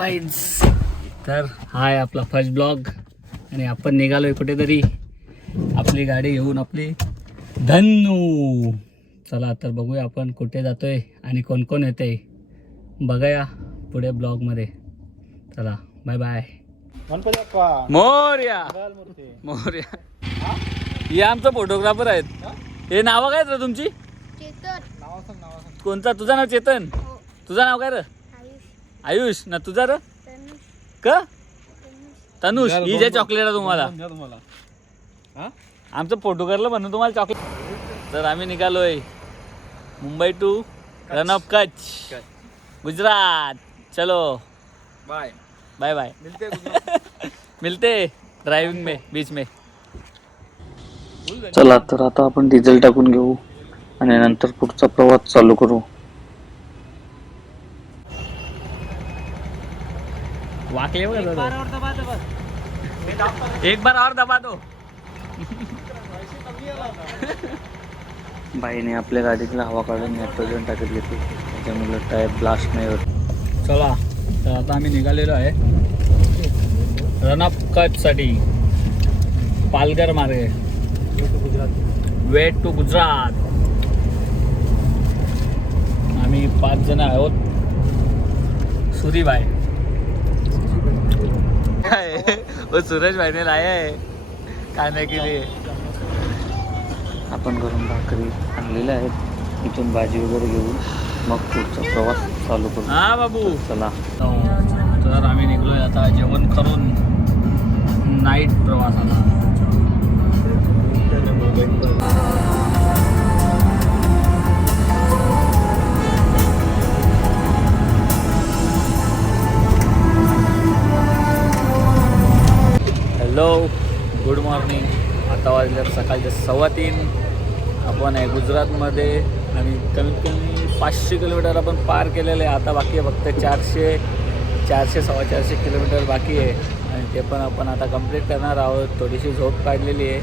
Guys, तर हा आहे आपला फर्स्ट ब्लॉग आणि आपण निघालोय कुठेतरी आपली गाडी घेऊन आपली धन्नू. चला तर बघूया आपण कुठे जातोय आणि कोण कोण येते बघूया पुढे ब्लॉगमध्ये. चला बाय बाय. मोरया मोरया. हे आमचं फोटोग्राफर आहेत. हे नाव काय रे तुमची? कोणता? तुझं नाव चेतन? तुझं नाव काय रे? आयुष ना. तुझा र का? तनुष. ही जे चॉकलेट आहे तुम्हाला आमचं फोटो करलं म्हणून तुम्हाला चॉकलेट. तर आम्ही निघालोय मुंबई टू रन ऑफ कच्छ गुजरात. चलो बाय बाय बाय. मिलते ड्राइविंग में बीच में. चला तर आता आपण डिझेल टाकून घेऊ आणि नंतर पुढचा प्रवास चालू करू. वाकले एक बार और दबा दो. बाईने आपल्या गाडीतला हवा काढून नायट्रोजन टाकत घेतली त्याच्यामुळे टायर ब्लास्ट नाही होत. चला तर आता आम्ही निघालेलो आहे रन ऑफ कच्छ साठी. पालघर मार्गे वे टू गुजरात. आम्ही 5 जण आहोत. सूरीबाई वो सूरज भाई ने लाया है खाने के लिए. आपण घरून भाकरी आणलेल्या आहेत. इथून भाजी वगैरे घेऊन मग पुढचा प्रवास चालू करू. हा बाबू चला. तर आम्ही निघलोय आता जेवण करून नाईट प्रवासाला. Hello good morning. आता वाजल्या सकाळचे 3:15. आपण आहे गुजरातमध्ये आणि कमीत कमी 500 किलोमीटर आपण पार केलेलं आहे. आता बाकी आहे फक्त 400-450 किलोमीटर बाकी आहे आणि ते पण आपण आता कंप्लीट करणार आहोत. थोडीशी झोप काढलेली आहे.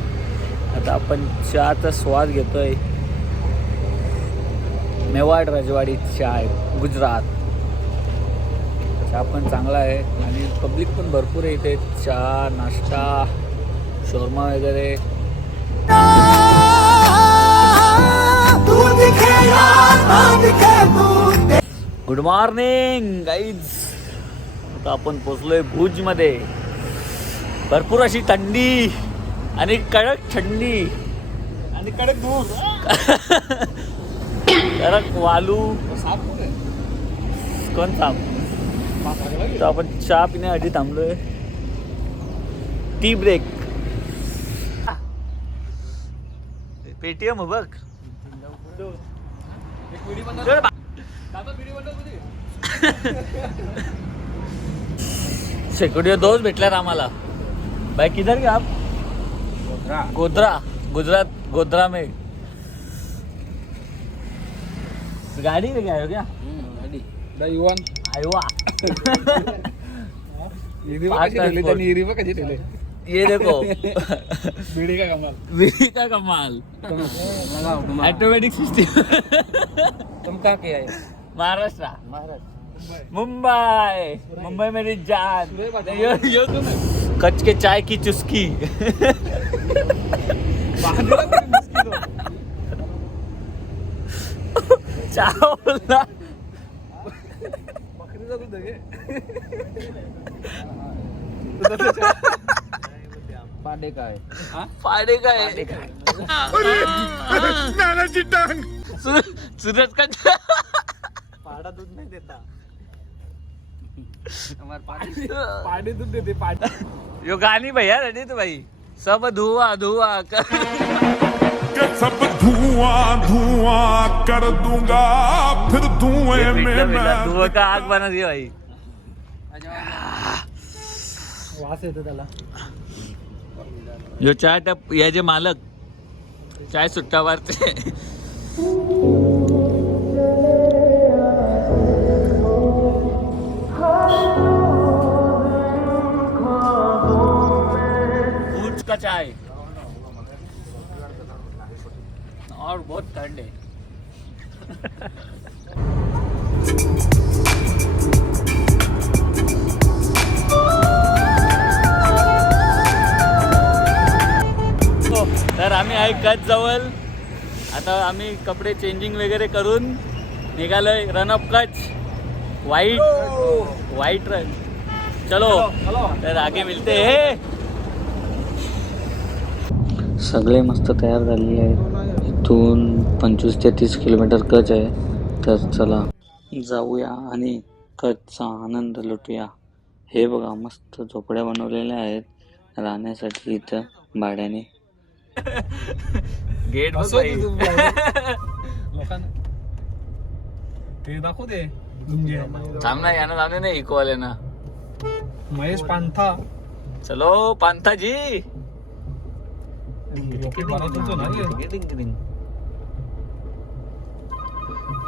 आता आपण चहाचा स्वाद घेतो आहे. मेवाड रजवाडी चहा आहे गुजरात. चहा पण चांगला आहे आणि पब्लिक पण भरपूर आहे इथे. चहा नाश्ता शोरमा वगैरे. Good morning guys. आता आपण पोचलोय भुजमध्ये. भरपूर अशी थंडी आणि कडक थंडी आणि कडक धूळ. कडक वालू. कोण साप? तर आपण चहा पिण्यासाठी थांबलोय. Tea break. पेटीएम बघ. सिक्युरिटी दोस्त भेटल्यात आम्हाला. भाई किधर गए आप? गोधरा गुजरात. गोधरा में गाड़ी लेके आए हो क्या? आयवा. ये देखो बीड़ी का कमाल. Automatic system. तुम कहाँ के आए? महाराष्ट्र. मुंबई मेरी जान. कच्छ के चाय की चुस्की. चाय बोलना. पाडे काय सूरज का पाडा दूध नहीं देता. पाडे दूध देते. पाडा यो गानी भैया रेडी तो भाई. सब धुआं धुआं सब धुआं धुआं कर दूंगा फिर धुएं में मैं. धुआं का आग बना दिया भाई. वास येतो त्याला. यो चाय टप याचे मालक चाय सुट्टा मारते. भुज का चाय और बहुत ठंड है. आहे कच जवळ. आता आम्ही कपडे चेंजिंग वगैरे करून निघालोय रन ऑफ कच. वाईट रन. चलो तर आगे मिळते. सगळे मस्त तयार झालेले आहेत. इथून 25 ते 30 किलोमीटर कच आहे. तर चला जाऊया आणि कचचा आनंद लुटूया. हे बघा मस्त झोपड्या बनवलेल्या आहेत राहण्यासाठी इथं भाड्याने. गेट ते दाखव दे. सामना यानं झाले नाही इकोवाल्यानं. महेश पांथा. चलो पांथा जी.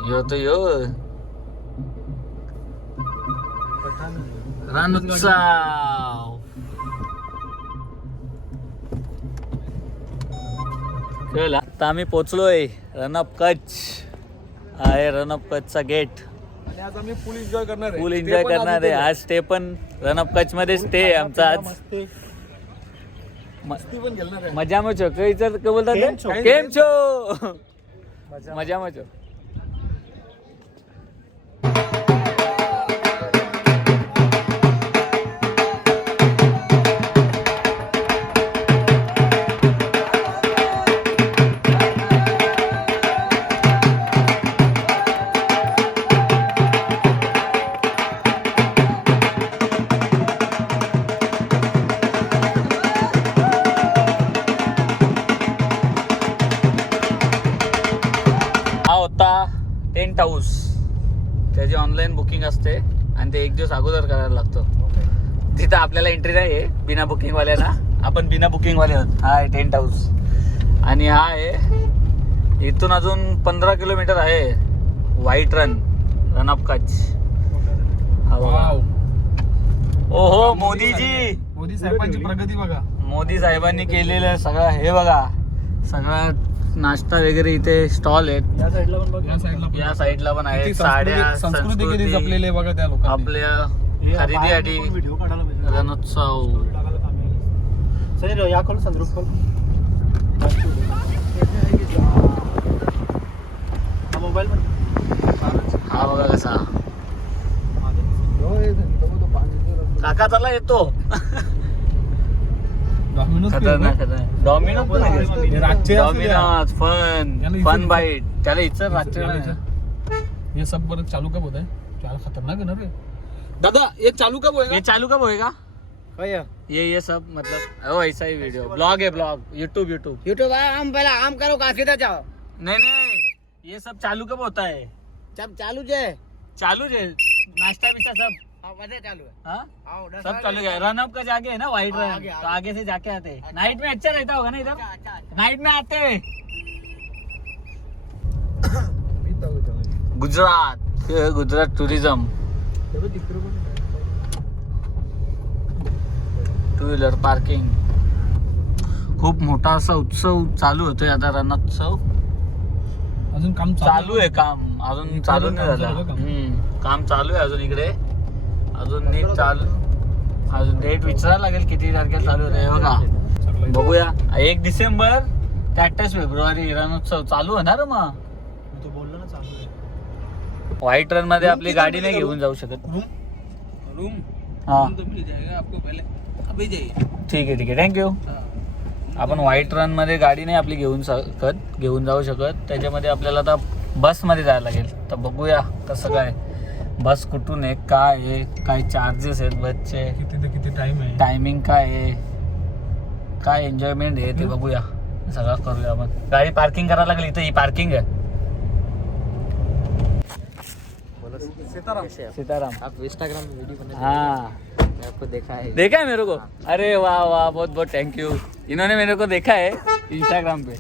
यो तो यो रणोत्सव. आता आम्ही पोचलोय रन ऑफ कच. आहे रन ऑफ कचचा गेट. आणि आज आम्ही फुल एन्जॉय करणार आहे. फुल एन्जॉय करणार आहे आज. स्टे पण रन ऑफ कच मध्ये स्टे आमचा आज. मस्ती पण खेळणार आहे. मजा मचो काही बोलतात केम छो. मजा मचो. Tent house. त्याची ऑनलाईन बुकिंग असते आणि ते एक दिवस अगोदर करायला लागतं. तिथं आपल्याला एंट्री नाही आहे बिना बुकिंग वाल्याला. आपण बिना बुकिंग वाले आहोत. हा आहे टेंट हाऊस. आणि हा आहे इथून अजून 15 किलोमीटर आहे व्हाईट रन ऑफ कच. ओहो मोदीजी. मोदी साहेबांची प्रगती बघा. मोदी साहेबांनी केलेलं सगळं. हे बघा सगळा नाश्ता वगैरे इथे स्टॉल आहेत. या साईडला पण बघा. या साईडला पण आहेत. साड्या संस्कृती किती जपलेली आहे बघा त्या लोकांनी. आपल्या खरेदीसाठी रणोत्सव. या खोल संद्रूप खोल. मोबाईल हा बघा कसा काका चला येतो. खतरनाक डॉमिनोज पण आहे. Domino's fun bite. त्याला इच्छा रातच्या ये सब बरं चालू कब होता है? क्या खतरनाक है ना रे दादा. ये चालू कब होएगा? ये चालू कब होएगा? ये सब मतलब ओ ऐसा ही वीडियो ब्लॉग है. ब्लॉग यूट्यूब हम पहले आम करो का सीधा जाओ. नहीं ये सब चालू कब होता है? सब चालू जे चालू है नाश्ता बिस्ता सब. चालू है. हाँ सब चालू है. रन अप का जाके है ना व्हाइट रन. तो आगे से जाके आते हैं. नाइट में अच्छा रहता होगा ना इधर. नाइट में आते हैं. Gujarat tourism. Two wheeler parking. खूप मोठा असा उत्सव चालू होतोय आता रणोत्सव. अजून काम चालू आहे. काम अजून चालू नाही झालं. काम चालू आहे अजून इकडे. अजून नीट चालू. अजून डेट विचारायला लागेल किती तारखेला चालू आहे. बघा बघूया. 1 डिसेंबर ते 28 फेब्रुवारी रणोत्सव चालू होणार. मग तो बोललो ना चालू आहे. व्हाईट रन मध्ये आपली गाडी नाही घेऊन जाऊ शकत. रूम हा तो मिल जाएगा आपको पहले. अभी जाइए. ठीक आहे थँक्यू. आपण व्हाईट रन मध्ये गाडी नाही आपली घेऊन जाऊ शकत. त्याच्यामध्ये आपल्याला आता बसमध्ये जायला लागेल. तर बघूया कसं काय. बस कुठून आहे काय आहे काय चार्जेस आहेत बसचे किती ते किती टाइम आहे. टायमिंग काय आहे काय एन्जॉयमेंट आहे ते बघूया. सगळं करूया आपण. गाडी पार्किंग करायला लागली. इथं ही पार्किंग आहे. सीताराम आप इंस्टाग्राम में वीडियो बना. हाँ मैं आपको देखा है मेरे को. अरे वाह वाह बहुत बहुत थैंक यू. इन्होंने मेरे को देखा है इंस्टाग्राम पे.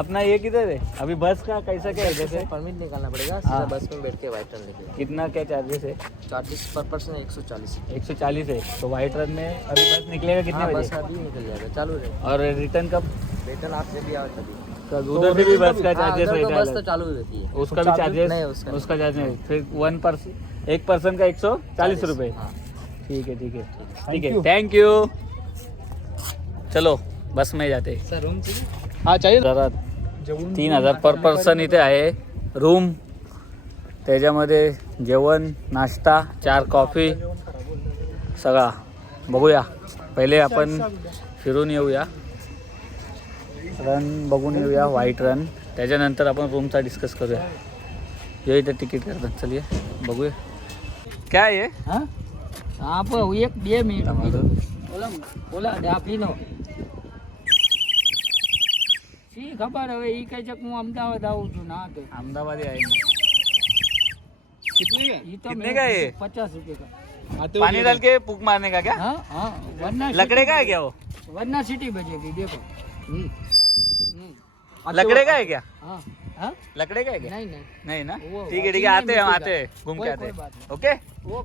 अपना ये किधर है अभी बस का कैसा क्या है? जैसे परमिट निकालना पड़ेगा. हाँ. सीधा बस में बैठ के व्हाइट रन लेके. कितना क्या चार्जेस है? चार्जेस पर पर्सन 140. 140 है. तो व्हाइट रन में अभी बस निकलेगा कितने हाँ, बस बजे? अभी निकल जाएगा. चालू रहे. और रिटर्न कब? रिटर्न आप जब भी आओ तभी. उधर से भी बस का हाँ, चार्जेस उधर तो रहता बस तो है. चालू रहती है. उसका भी चार्जेस नहीं, उसका चार्ज नहीं. फिर एक पर्सन का 140 रुपये. हाँ. ठीक है थैंक यू. चलो बस में जाते. सर रूम चाहिए. हा चाहिए जरा जेवण 3000 पर पर्सन इथे आहे रूम. त्याच्यामध्ये जेवण, नाश्ता, 4 कॉफी सगळा. बघूया, पहिले आपण फिरून येऊया, रन बघून येऊया, व्हाईट रन. त्याच्यानंतर आपण रूमचा डिस्कस करूया. ये इथं तिकीट करतात, चलिए बघूया काय आहे. हाँ आप एक 2 मिनट बोला बोला डाफी नो शी खबर है ई कह चकू अहमदाबाद आऊँ तू ना तो अहमदाबादी आहे. कितने का कितने का है? 50 रुपए का. आते हुए पानी डाल के फूक मारने का क्या? हाँ हाँ वरना लकड़े का है क्या वो? वरना सिटी बजेगी देखो. लकड़े का है क्या? हाँ हाँ लकड़े का है क्या? नहीं नहीं नहीं ना. वो ठीक है आते हैं हम, मिट्टी आते हैं, घूम के कोई- आते कोई हैं. बात नहीं. ओके. वो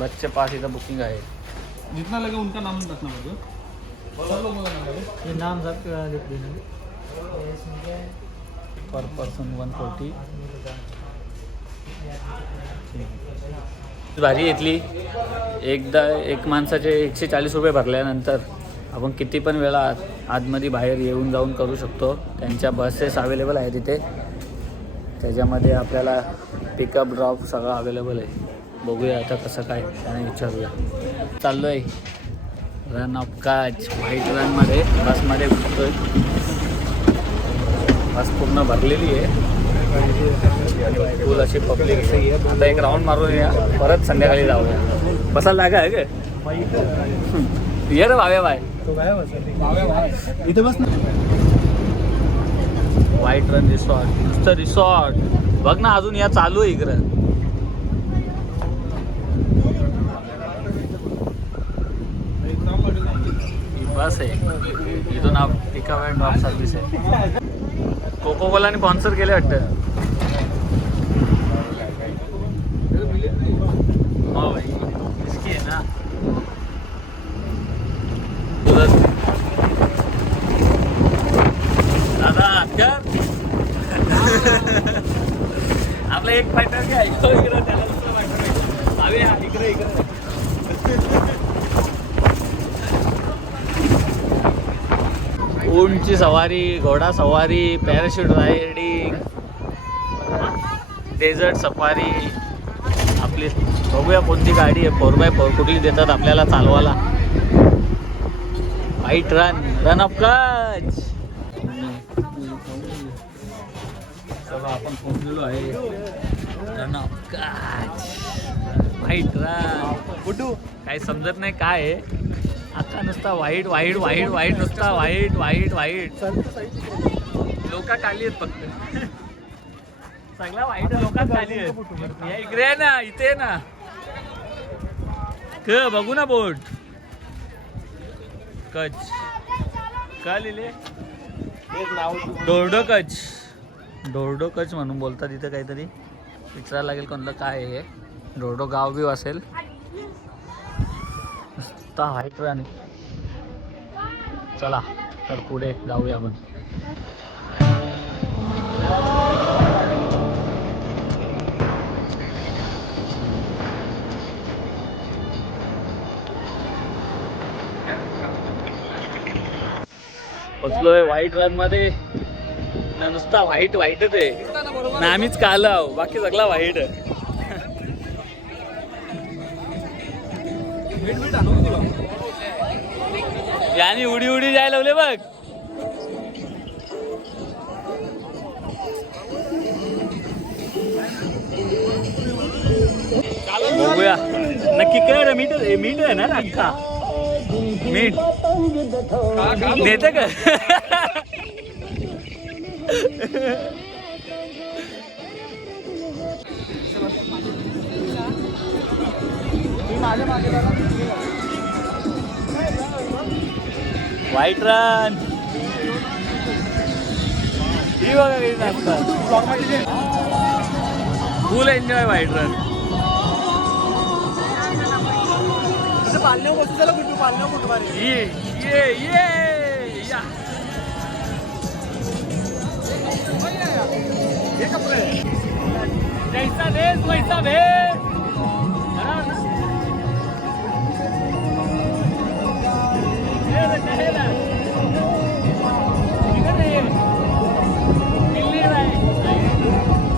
बसच्या पास इथं बुकिंग आहे. जितना लगे उनका नाम रखना पड़ेगा. सब लोगों का नाम लगे. ये नाम सब लिख देना. पर पर्सन 140. भारी इथली. एकदा एक माणसाचे 140 रुपये भरल्यानंतर आपण किती पण वेळा आतमध्ये बाहेर येऊन जाऊन करू शकतो. त्यांच्या बसेस अवेलेबल आहे तिथे. त्याच्यामध्ये आपल्याला पिकअप ड्रॉप सगळं अवेलेबल आहे. बघूया आता कसं काय त्याने विचारूया. चाललो आहे रन ऑफ काच व्हाईट रनमध्ये. बसमध्ये घुसतोय. बस पूर्ण भरलेली आहे. फुल अशी पब्लिक आहे. आता एक राऊंड मारून या, परत संध्याकाळी जाऊया. बसायला जागा आहे का? ये रे भाव्या बाय. इथे बस ना. व्हाईट रन रिसॉर्ट, नुसतं रिसॉर्ट बघ ना. अजून या चालू आहे इकडं. ही बस आहे. इथून पिकअप अँड ड्रॉप सर्व्हिस आहे. कोको कोलाने स्पॉन्सर केले वाटतं. हो भाई, इसकी आहे ना. दादा कर आपला एक फायटर घ्या. इकडं त्याला दुसरं फायटर इकडे इकडे. ऊंटची सवारी, घोडा सवारी, पॅराशूट रायडिंग, डेझर्ट सफारी. आपली बघूया कोणती गाडी आहे. 4x4 कुठली देतात आपल्याला चालवायला. व्हाईट रन ऑफ कच. चला आपण पोहोचलेलो आहे रन ऑफ कच. व्हाईट रन कुठू काही समजत नाही काय आहे. आता नुसता व्हाईट व्हाईट व्हाईट व्हाईट नुसता व्हाईट व्हाईट व्हाईट. लोक खाली आहेत फक्त. सगळा व्हाईट लोक खाली आहेत. या इकडे आहे ना, इथे आहे ना. बघू ना बोट. कच का लिहिले? डोरडो कच. डोरडो कच म्हणून बोलतात इथं. काहीतरी विचारायला लागेल कोणतं काय आहे. डोरडो गाव बिव असेल. नुसता व्हाईट रन. चला तर पुढे जाऊया आपण. पोचलोय व्हाईट रन मध्ये. नुसता व्हाईट व्हाईटच आहे ना. आम्हीच काल आहो, बाकी सगळा व्हाईट आहे. यानी उडी उडी जायला लावले बघ. बघूया नक्की कर. मीठ मीठ आहे ना अख्खा मीठ देते का? व्हाईट रन ही बघा काही नसतात. फुल एन्जॉय व्हाईट रन. ये ये ये या जैसा देश वैसा भेद.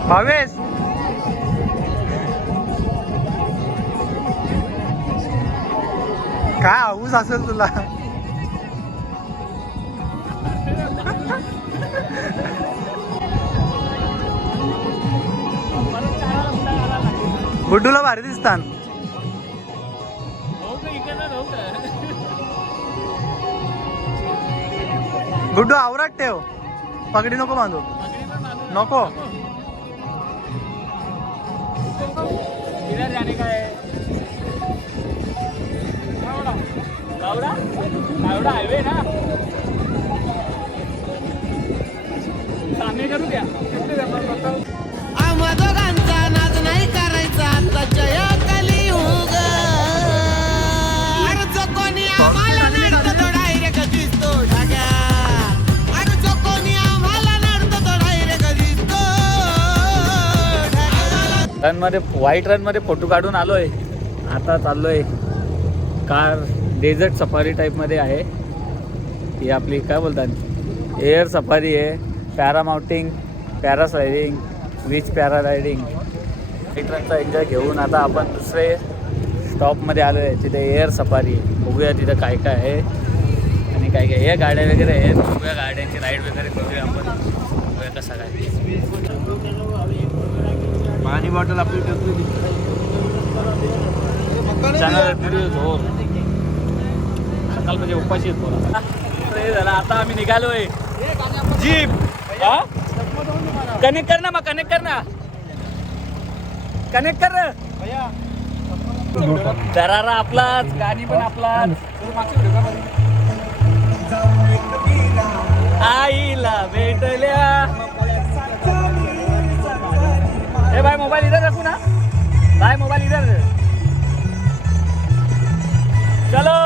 भावेश काय हाऊस असेल तुला. गुड्डूला भारी दिसतात. गुड्डू आवरात ठेव, पगडी नको बांधू. नको इधर जाने का है कावड़ा कावड़ा हाईवे ना सामने करू क्या आम्हा दोघांचा नाद नाही करायचा आताच्या या कलियुग. अरे जो कोणी आम्हाला नडतो तो डायरेक्ट दिसतो ढाग्या. अरे जो कोणी आम्हाला नडतो तो डायरेक्ट दिसतो ढाग्या. रन मध्ये व्हाईट रन मध्ये फोटो काढून आलोय. आता चाललोय कार डेझर्ट सफारी टाईप मध्ये आहे. ही आपली काय बोलतात एअर सफारी आहे. पॅरामाउंटिंग, पॅरास्लायडिंग, बीच पॅराग्लायडिंग व्हाईट रनचा एन्जॉय घेऊन आता आपण दुसरे स्टॉपमध्ये आलो आहे. तिथे एअर सफारी बघूया तिथं काय काय आहे आणि काय काय हे गाड्या वगैरे आहेत. बघूया गाड्यांची राईड वगैरे करूया आपण. बघूया कसा काय. पाणी बॉटल आपली सकाळ म्हणजे उपाशी झाला. आता आम्ही निघालोय. जीप कनेक्ट कर ना, मग कनेक्ट कर ना, कनेक्ट कर. दरारा आपलाच, गाणी पण आपलाच. आईला भेटल्या. ए भाई मोबाईल इधर रखू ना भाई, मोबाईल इधर. चलो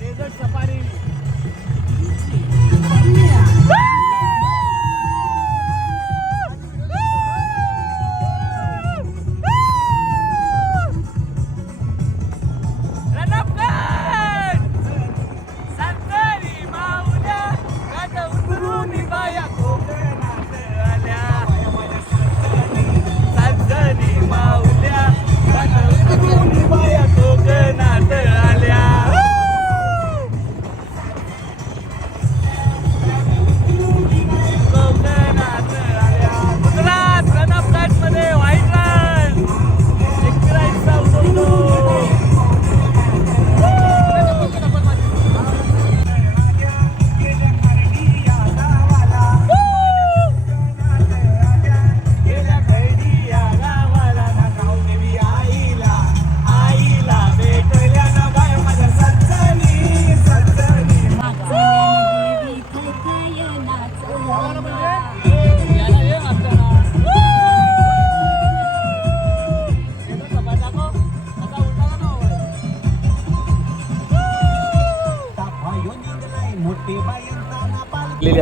डेझर्ट सफारी.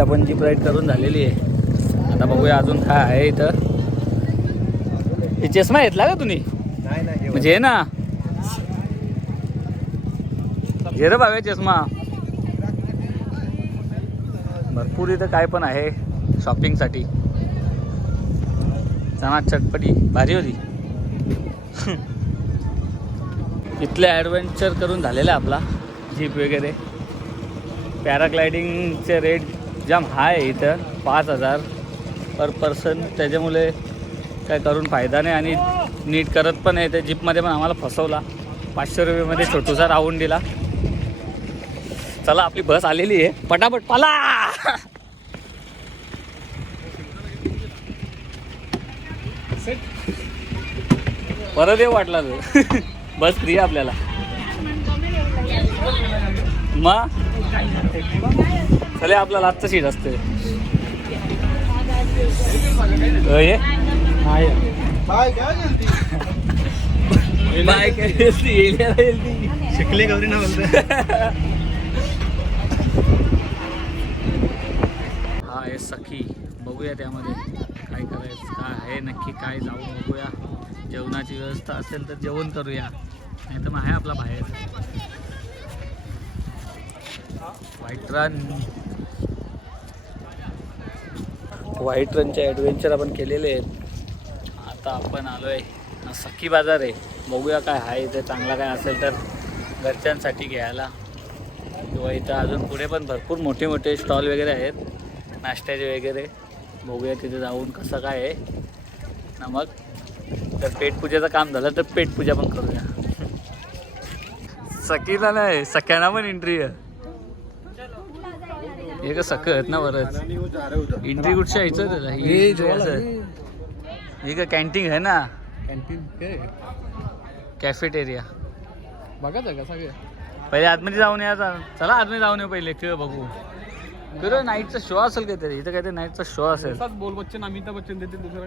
आपण जीप राईड करून झालेली आहे. आता बघूया अजून काय आहे इथं. हे चष्मा घेतला का तुम्ही? म्हणजे ना घे रे भावे चष्मा. भरपूर इथं काय पण आहे शॉपिंगसाठी. चना चटपटी भारी होती. इथले ॲडव्हेंचर करून झालेला आहे आपला जीप वगैरे. पॅराग्लायडिंगचे रेट जाम हाय आहे इथं, 5,000 पर पर्सन. त्याच्यामुळे काय करून फायदा नाही आणि नीट करत पण आहे. त्या जीपमध्ये पण आम्हाला फसवला. 500 रुपयेमध्ये छोटूसा राऊंड दिला. चला आपली बस आलेली आहे, पटापट पाला. परत येऊ वाटला तर बस फ्री आहे आपल्याला. मग चले आपल्याला आजचं सीट असते. शिकले गौरी ना बोलते. हा आहे सखी. बघूया त्यामध्ये काय करायचं, काय आहे नक्की काय. जाऊन बघूया. जेवणाची व्यवस्था असेल तर जेवण करूया, नाही तर मग आहे आपला बाहेर. व्हाईट रन व्हाईट रनचे ॲडव्हेंचर आपण केलेले आहेत. आता आपण आलो आहे सखी बाजार आहे. बघूया काय आहे इथे, चांगला काय असेल तर घरच्यांसाठी घ्यायला. किंवा इथं अजून पुढे पण भरपूर मोठे मोठे स्टॉल वगैरे आहेत नाश्त्याचे वगैरे. बघूया तिथे जाऊन कसं काय आहे ना. मग जर पेटपूजेचं काम झालं तर पेटपूजा पण करूया. सखीला नाही, सख्यांना पण एंट्री आहे. हे का सख आहेत ना बरंच. एंट्री कुठच्या यायचं त्याला हे का कॅन्टीन आहे ना, कॅन्टीन कॅफेटेरिया. बघा का सगळे. पहिले आतमध्ये जाऊन या. चला आतमध्ये जाऊन येऊ पहिले, खेळ बघू. बरं नाईटचा शो असेल काहीतरी इथं, काहीतरी नाईटचा शो असेल. बोल बच्चन अमिताभ बच्चन देते दुसरा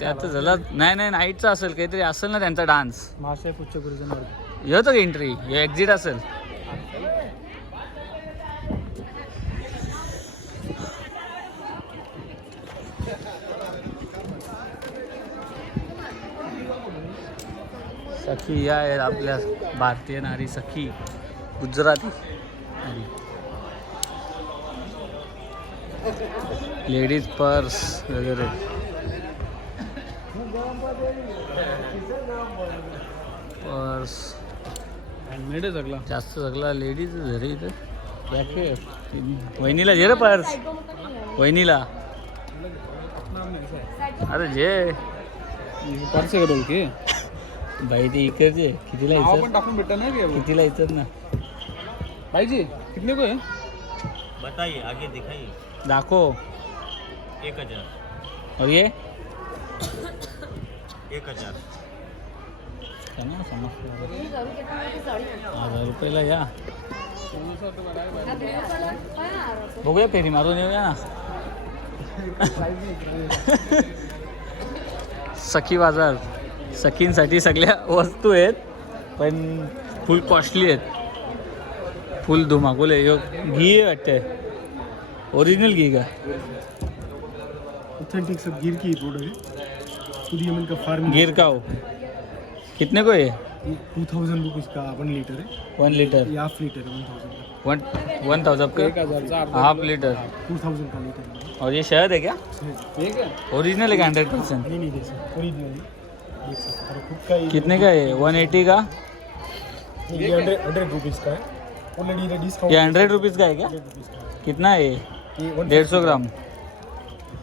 ते आता झालं नाही नाईटचा असेल काहीतरी, असेल ना त्यांचा डान्स. महाशय उच्चपुरीचं मार्ग हे होतं का एंट्री, हे एक्झिट असेल. सखी या आहेत आपल्या भारतीय नारी सखी, गुजराती नारी. लेडीज पर्स वगैरे. पर्स हँडमेड आहे सगळा. जास्त सगळा लेडीज घरी इथं. बॅके वहिनीला जे रे पर्स, वहिनीला. अरे जे पर्स आहे बोल की बाई ते इकडचे कितीला नाव यायचं, पण टाकून भेटत ना की कितीला यायचं ना. भाईजी कितने को है बताइए, आगे दिखाइए. दाखव. 1000. और ये 1000. समजतं. 1000 रुपयाला या. बघूया फेरी मारून येऊया ना. सखी बाजार. सखींसाठी सगळ्या वस्तू आहेत पण फुल कॉस्टली आहेत. फुल धुमाकूल आहे. घी आहे वाटते, ओरिजिनल घी का. ऑथेंटिक सब गिर की प्रोडक्ट है, खुद यमन का फार्म. गिर का हो. कितने को ये 2000 रुपीज़ का 1 लीटर है. 1 लीटर. ये हाफ लीटर है 1000 का. 1000 का 1000 हाफ लीटर. 2000 का लीटर है. और ये शहद है क्या, ठीक है. ओरिजिनल है 100%. नहीं दे सकते ओरिजिनल देख सकते हैं. खुद का ही कितने का है 180 का. ये 100 रुपीज़ का है. ऑलरेडी ये डिस्काउंट. ये 100 रुपीज़ का है क्या. 100 रुपीज़ का है. कितना है ये. ये 150 ग्राम.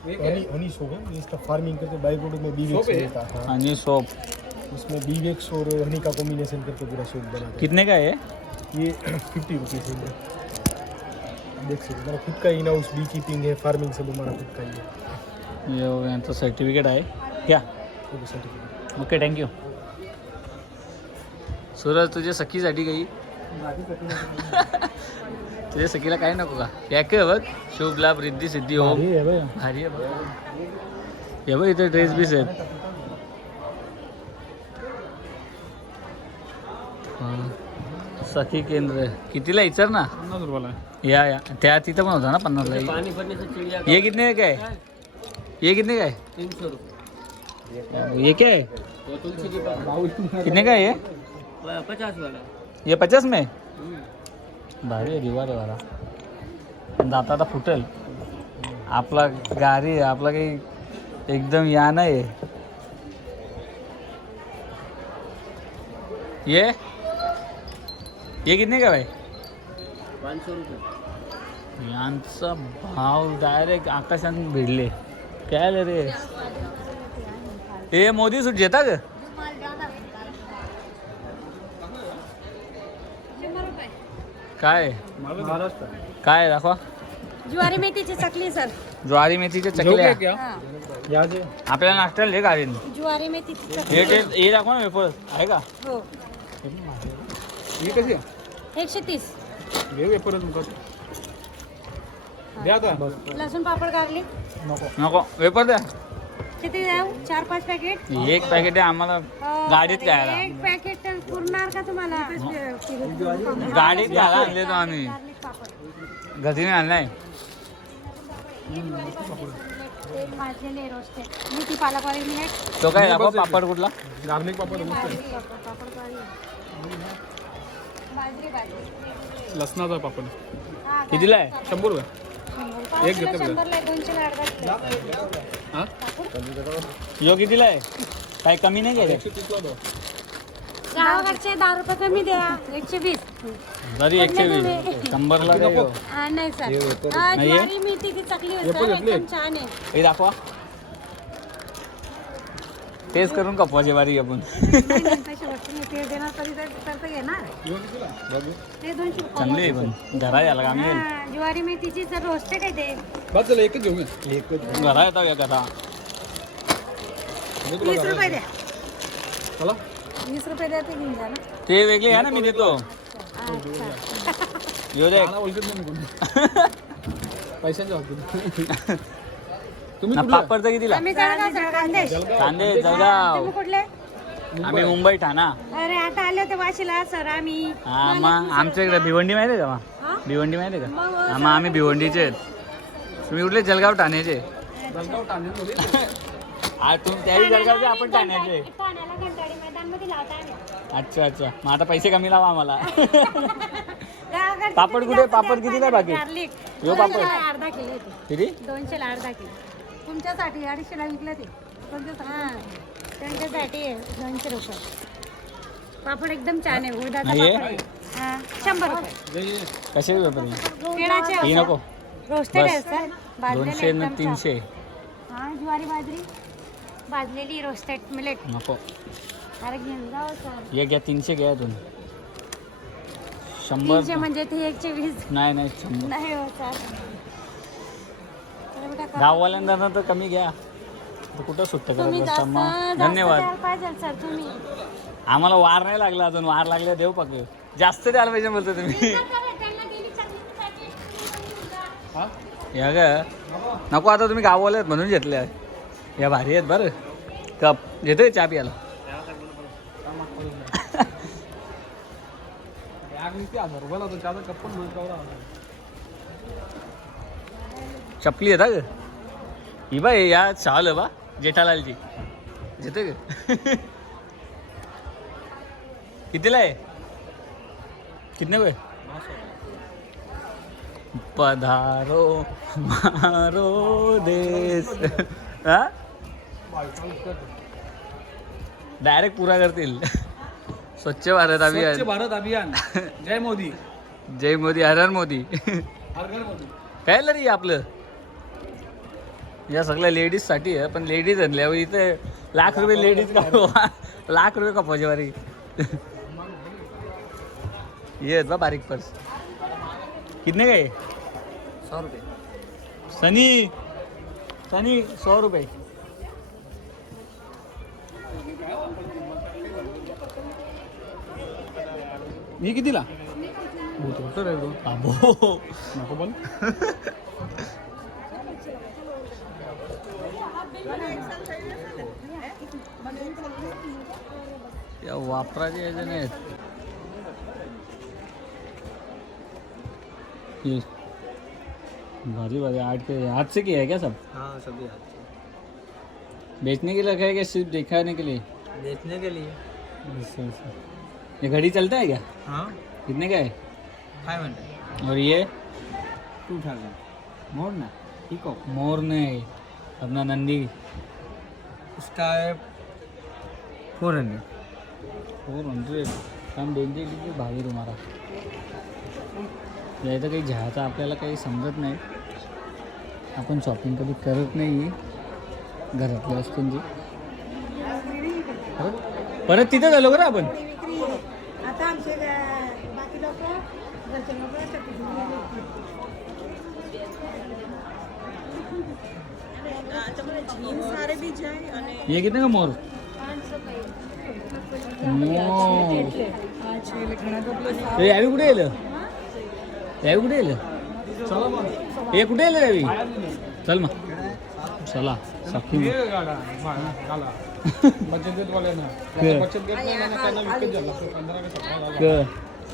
हनी सोप है. इसका फार्मिंग करके बाई प्रोडक्ट में बीवेक्स मिलता है. हाँ, हनी सोप. उसमें बीवेक्स और हनी का कॉम्बिनेशन करके पूरा सोप बनाते हैं. कितने का है ये 50 रुपीज़ है. देख सकते हैं हमारा खुद का इन हाउस बी कीपिंग है. फार्मिंग सब हमारा खुद का ही है. ये यांचं सर्टिफिकेट आहे क्या. वो सर्टिफिकेट. Okay thank you. सूरज तुझ्या सखीसाठी काही. तुझ्या सखीला काय नको का. पॅक आहे बघ. शुभ लाभ रिद्धी सिद्धी हो. भारी आहे बघ. हे बघ इथे ड्रेस बीस आहेत. सखी केंद्र कितीला विचार ना. 50 रुपयाला. या त्या तिथं पण होता ना 50 ला. पानी भरने से चिड़िया ये कितने का है, ये कितने का है. 300 रुपये. ये क्या है, वो तुलसी की बाबा कितने का है ये. 50 वाला. ये 50 में. भारी आहे दिवारे वाला. पण दाता फुटेल. आपला गाडी आहे, आपला काही एकदम या नाही आहे. ये कितने का भाई. 500 रुपये. यांचा भाव डायरेक्ट आकाशात भिडले. काय रे हे मोदी सूट घेता ग. काय काय दाखवा. ज्वारी मेथीची चकली सर. ज्वारी मेथीचे चकल्या. क्या आपल्याला नाश्त्याला हे गाडी. ज्वारी मेथीची हे चकली. हे दाखवा ना वेफर आहे का. हो ये कशी आहे. 130. हे वेपर तुमका द्या आता. लसूण पापड गार्लिक नको वेफर द्या. किती द्याव. 4-5 पॅकेट. एक पॅकेट आहे आम्हाला गाडीत घ्यायला. एक पॅकेट पुरणार का तुम्हाला. गाडीत घ्यायला आणले तो आम्ही. गार्लिक पापड. घरी आणलाय. एक भाजलेले रोस्टेड मेथी पालकवाली मिनिट. तो काय दाखवा पापड कुठला. गार्लिक पापड मस्त आहे. पापड बाजरी बाजरी. लसणाचा पापड हा, कितीला आहे. 100 रुपये. एक घेतो का? 100 ला 200 ला अर्धा किलो. हा यो कितीला आहे? काही कमी नाही केलं? 130 ला दो. गावाकडचे 10 रुपये कमी द्या. 120. जरी 120 100ला दे यो. नाही सर. नाही आहे? ज्वारी मेथी ती चकली आहे सर, एकदम छान आहे. हे दाखवा. तेच करून कपवाची बारी आपण. नाही, पैसे वस्तू नाही ते देणार तरी तर घेणार. ते 200 रुपये. चांगली आहे पण घरा यायला काम येईल. हा, ज्वारी मेथीची सर रोस्टेड आहे ते. बस झालं एकच घेऊन ये. घरा येता या कथा. 20 रुपये द्या. चला 20 रुपये द्या ते घेऊन जा ना. ते वेगळे आहे ना मी देतो. अच्छा. यो दे. मला ओळखत नाही मी कोणी. पैशांच्या बाबतीत. तुम्ही ना कुठलं? पापडचं कितीला? आम्ही जळगाव सर, खानदेश. कांदे तुम्ही जळगाव. कुठले? आम्ही मुंबई ठाणा. अरे आता आले होते वाशीला सर आम्ही. हा मग आमच्या इकडे भिवंडी माहिती आहे का मग? हा? भिवंडी माहिती आहे का? हा मग आम्ही भिवंडीचे आहेत. तुम्ही कुठले? जळगाव ठाण्याचे. जळगाव ठाण्यामध्ये. तुम्ही त्याही जळगावचे, आपण ठाण्याचे. ठाण्याला घंटाडी मैदानमध्ये लावता आम्ही. अच्छा अच्छा, मग आता पैसे कमी लावा आम्हाला. गावाकडचे पापड किती कुठे? जास्त पापड द्या, कितीला बाकी? गार्लिक. यो पापड. 200 ला अर्धा किलो येते. किती? 200 ला अर्धा किलो. तुमच्यासाठी 250 ला विकलं ते. हां त्यांच्यासाठी आहे 200 रुपये. पापड एकदम छान आहे, उडदाचा नाही पापड आहे? आहे. हां 100 रुपये. कसे रुपये? केळाचे ही नको. रोस्टेड आहे बस. सर. भाजलेले 200 न एकदम 300 छान. हां ज्वारी बाजरी भाजलेली रोस्टेड मिलेट. नको. अरे घेऊन जाऊ सर. हे घ्या, 300 घ्या तुम्ही. 100 300 म्हणजे ते 120 नाही नाही 100. नाही हो सर. तर बेटा करा. गाववाल्यांना तर कमी घ्या. तर कुठं सुट्ट करत तुम्ही बसता जास्त मग. जास्त धन्यवाद. द्यायला पाहिजे सर तुम्ही. आम्हाला वार नाही लागला अजून. वार लागल्या देऊ पकडू. जास्त द्यायला पाहिजे बोलतो तुम्ही. हा या ग नको, आता तुम्ही गाववाले आहेत म्हणून घेतले. या भारी आहेत बरं. कप घेतोय चहा प्यायला. आग किती 1000 रुपयाला होतं त्याचा कप पण मिळतो. चपली येता ग ही बाई. या चाल बा जेठालालची घेतोय ग. कितीला आहे? कितने को? पधारो मारो देश. हा डायरेक्ट पुरा करतील. स्वच्छ भारत स्वच्छ अभियान. भारत अभियान. जय मोदी. जय मोदी, हर हर मोदी. हर घर मोदी. काय रे आपलं या सगळ्या लेडीज साठी आहे. पण लेडीज आणल्या इथे लाख रुपये लेडीज का लाख रुपये कपवाची वारी. ये बा बारीक पर्स. कितने गए? 100 रुपये. सनी सनी 100 रुपये. ही कितीला? अबो. नको पण. या वापराचे याचे नाहीत. ये भारी भारी आर्ट के हाथ से किया है क्या सब? हाँ सभी हाथ बेचने के लिए रखा है क्या सिर्फ दिखाने के लिए? से बेचने के लिए. अच्छा. ये घड़ी चलता है क्या? हाँ कितने का है? 500. और ये 2000. मोर ना ठीक हो. मोर नहीं, अपना नंदी. इसका है 400. 400. काम बेंचे किती भावी तुम्हाला. यायचं काही घ्यायचं आपल्याला काही समजत नाही. आपण शॉपिंग कधी करत नाही घरातल्या वस्तूंची. परत तिथं झालो का आपण? आता आमचे बाकी लोक घरचे लोक ये कितने का मोर? मोर यावी कुठे गेलं? यावी कुठे गेलं? हे कुठे गेलं यावी? चल मग चला सखी. गाला बचत गट वाल्यांना. बचत गट नाही ना त्यांना विकत झाला 15 का 17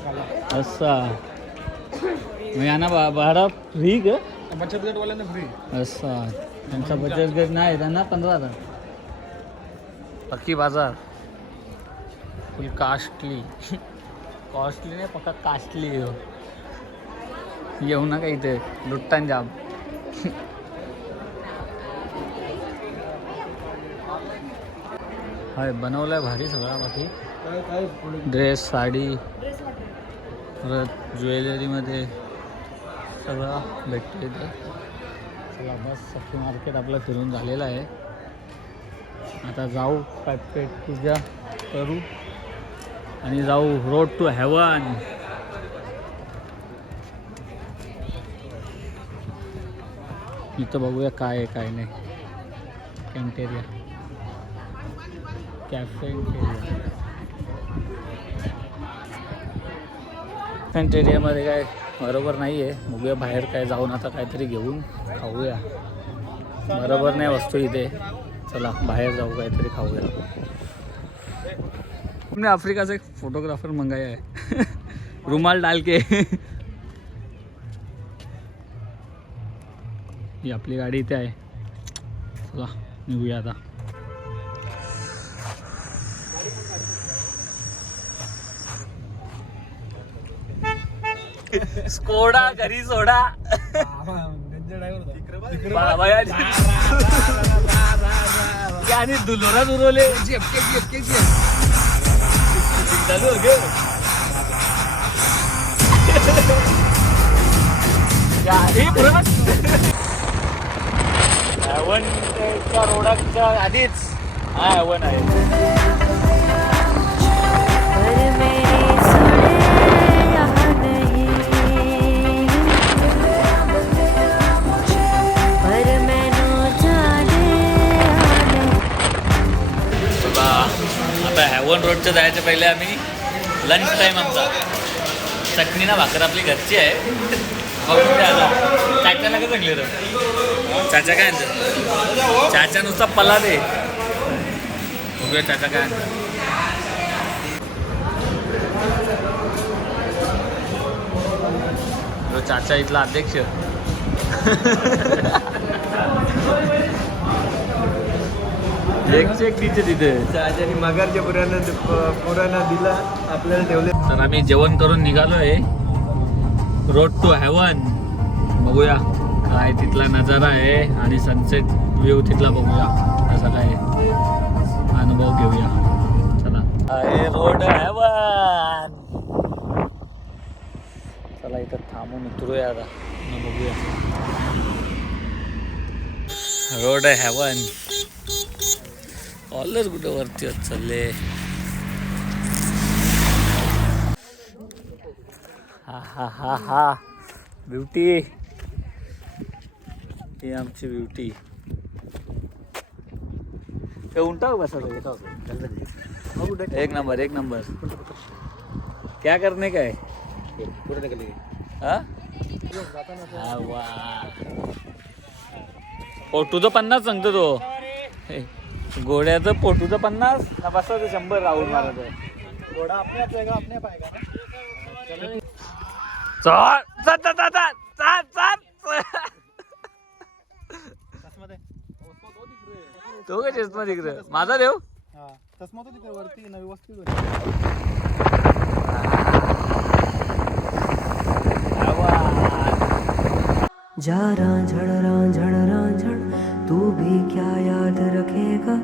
गाला. असा मग यांना भाडा फ्री ग. बचत गट वाल्यांना फ्री. असा त्यांचा बचत गट नाही त्यांना 15,000. पक्की बाजार फुल कॉस्टली. कॉस्टली नाही पक्का कास्टली. येऊ नका इथे लुट्टान जाम. हाय बनवलाय भारी सगळा. बाकी काय काय पुढे ड्रेस, साडी, परत ज्वेलरीमध्ये सगळं भेटते इथे. चला बस सखी मार्केट आपलं फिरून झालेलं आहे. आता जाऊ पेट पूजा करू आणि जाऊ रोड टू हेवन. इथं बघूया काय आहे काय नाही. कॅन्टेरिया कॅन्टेरियामध्ये काय बरोबर नाही आहे. बघूया बाहेर काय जाऊन आता काहीतरी घेऊन खाऊया. बरोबर नाही वस्तू इथे. चला बाहेर जाऊ काहीतरी खाऊया. हमने अफ्रीका से एक फोटोग्राफर मंगाया है रुमाल डाल के. ही आपली गाडी इथे आहे. चला निघूया आता. स्कोडा घरी सोडा. आणि दुलोरा दुरवले चालू हो गे. ह्यावनच्या रोडाच्या आधीच हा ह्यावन आहे. आता हॅवन रोडचं जायचं पहिले आम्ही लंच टाईम आमचा. चटणी ना भाकर आपली घरची आहे. बघून द्या आता. चाच्याला का चांगली रे चाचा काय आणतं. चाचा नुसता पल्ला दे. बघूया चाचा काय आणतं. चाचा इथला अध्यक्ष. एक तिथे चाच्यानी मगारच्या पुराणा दिला आपल्याला ठेवले. तर आम्ही जेवण करून निघालोय रोड टू हेवन. बघूया काय तिथला नजारा आहे आणि सनसेट व्ह्यू तिथला बघूया कसा काय अनुभव घेऊया. चला आहे रोड हेवन. चला इथं थांबून उतरूया आता बघूया रोड हेवन. ऑलर कुठं वरती होत चालले. हा हा हा हा ब्युटी. ही आमची ब्युटी. हे उंटाव बसा एक नंबर एक नंबर. क्या करने का है हाँ? हाँ, वाह. पोटूचं 50 सांगतो तो. घोड्याचं पोटूचं 50 ना बसायचं 100 राहुल मारायचं. घोडा आपल्याच आहे का आपल्या पाहिजे तो काय चष्मा तिकडे माझा देव. चष्मा तो तिकडे वरती नवी वस्ती. जा रांझड़ तू भी क्या याद रखेगा.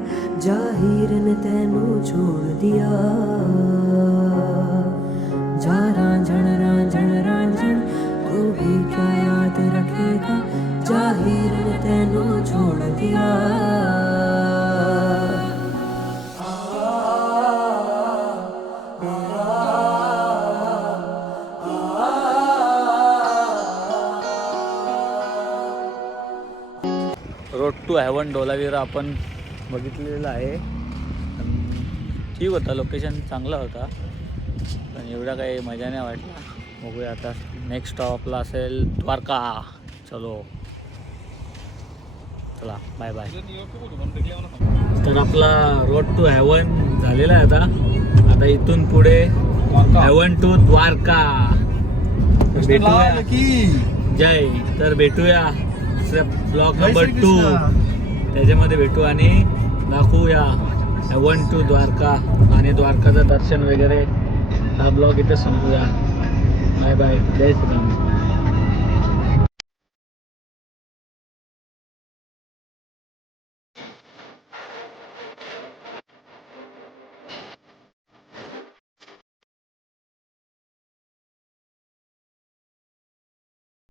जाहिर ने तेनू छोड़ दिया. जा रांझड़ तू भी क्या याद रखेगा. जाहिर ने तेनू छोड़ दिया. रोड टू हेवन डोलावीरा आपण बघितलेलं आहे. ठीक होता. लोकेशन चांगला होता पण एवढा काही मजा नाही वाटला. बघूया आता नेक्स्ट स्टॉपला असेल द्वारका. चलो चला बाय बाय. तर आपला रोड टू हेवन झालेला आहे आता. आता इथून पुढे हेवन टू द्वारका. भेटूया जय. तर भेटूया ब्लॉग नंबर 2 त्याच्यामध्ये भेटू आणि दाखवूया हेवन टू द्वारका आणि द्वारकाचं दर्शन वगैरे. हा ब्लॉग इथे संपूया. Bye bye. जय श्रीराम.